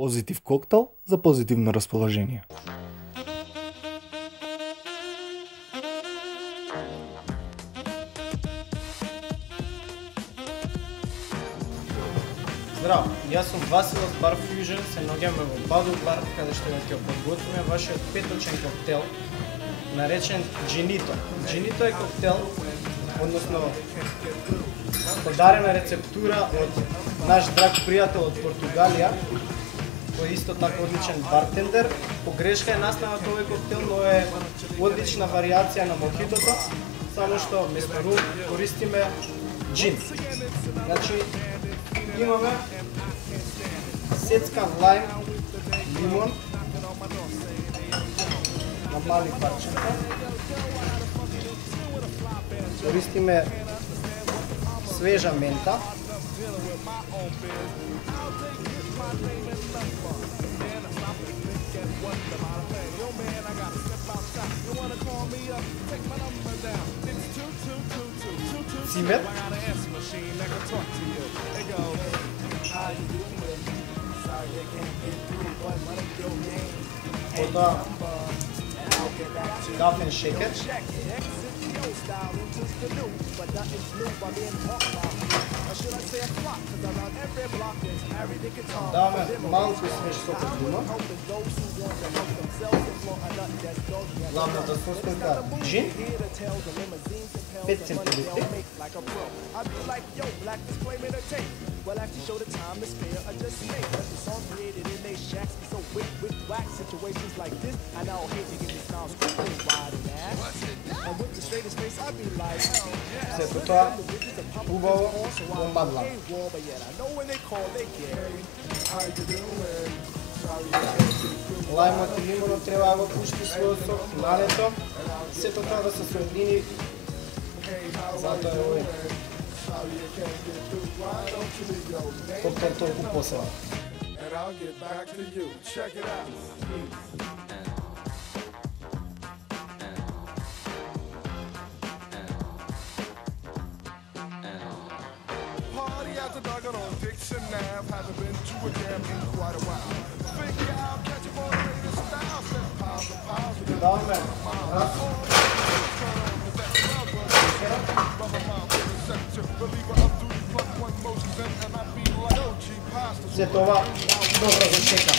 Позитив коктел за позитивно разположение. Здраво, јас сум Васил од Bar Fusion, се наоѓаме во Баду бар, каде што ќе подготвиме вашиот петочен коктел, наречен Ginito. Ginito е коктел, односно подарена рецептура од наш драг пријател од Португалија, кој е исто така одличен бартендер. По грешка е настанат овој коктел, но е одлична варијација на мохитото, само што вместо рум користиме джин. Значи, имаме сецкан лајм, лимон на мали парчета. Користиме свежа мента. Цимет. Потоа гафен шекер. Даваме малку свеж сок од лимон. Главната состојка джин, 5 центилитри. След тоа убаво помадлам. Лајмот и лимонот треба да го пушти својот сок, лането, сето тоа да се соедини, затоа е овој коктел толку посебен. Даваме раз. След това добро го шека.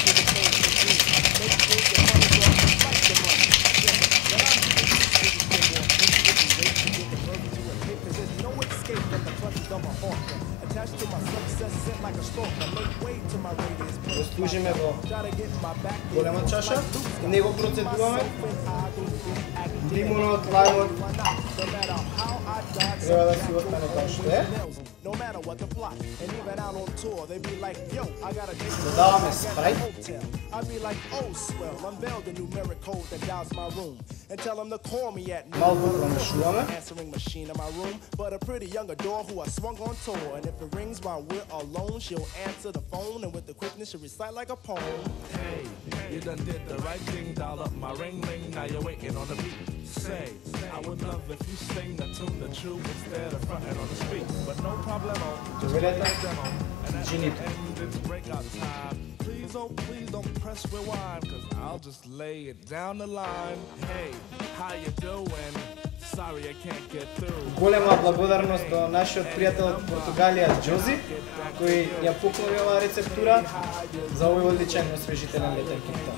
Го служиме во голема чаша и не го процедуваме. Лимонот, лајмот треба да си остане како што е. Додаваме спрајт. Малку промешуваме. You done did the right thing, dial up my ring ring, now you're waiting on the beat. Say, I would love if you sing the tune the truth instead of fronting on the street. But no problemo, just play the demo. And at the end it's breakout time. Please, oh please don't press rewind, cause I'll just lay it down the line. Hey, how you doing? Sorry I can't get through. Голема благодарност до нашиот пријател од Португалија Џози, кој ја поклони оваа рецептура за овој одличен освежителен летен коктел.